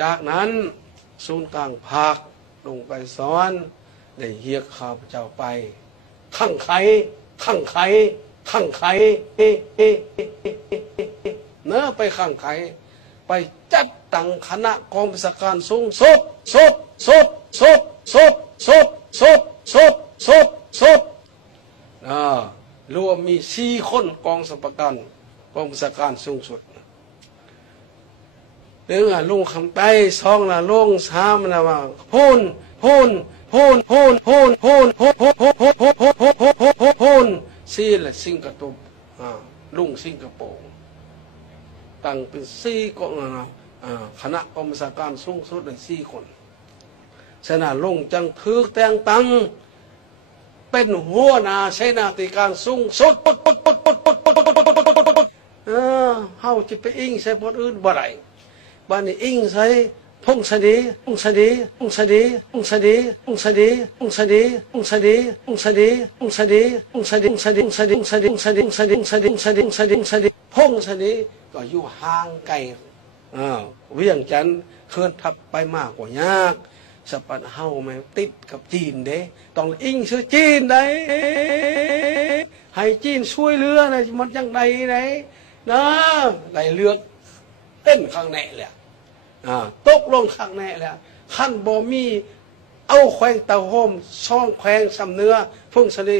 จากนั้นศูนย์กลางภาคลงไปสอนได้เรียกข้าพเจ้าไปขั่งไขเนื้อไปขั่งไขไปจัดตั้งคณะกองบัญชาการสูงสุดรวมมี4 คนกองสัมปการกองบัญชาการสูงสุดเรื่องลุงคำไต้2นะลุง3นะว่าพูน4ละสิงคโปร์ลุงสิงคโปร์ตั้งเป็น4 กองคณะกองบัญชาการสูงสุดเลย4 คนฉะนั้นลุงจังถือแต่งตั้งเป็นหัวหน้าเสนาธิการสูงสุดเฮาจะไปอิงใส่คนอื่นบ่ได้บ้านนี้อิงใส่พงศดีก็อยู่ห่างไกลเวียงจันทร์เคลื่อนทับไปมากกว่ายากสปันเฮาไม่ติดกับจีนเด้ต้องอิงชื่อจีนได้ให้จีนช่วยเรือนะมันจังใดไหนนะได้เลือกเต้นข้างแน่แหละตกลงข้างแน่แหละขั้นบ่มีเอาแขวงเต่าโฮมช่องแขวงสำเนื้อพงศดี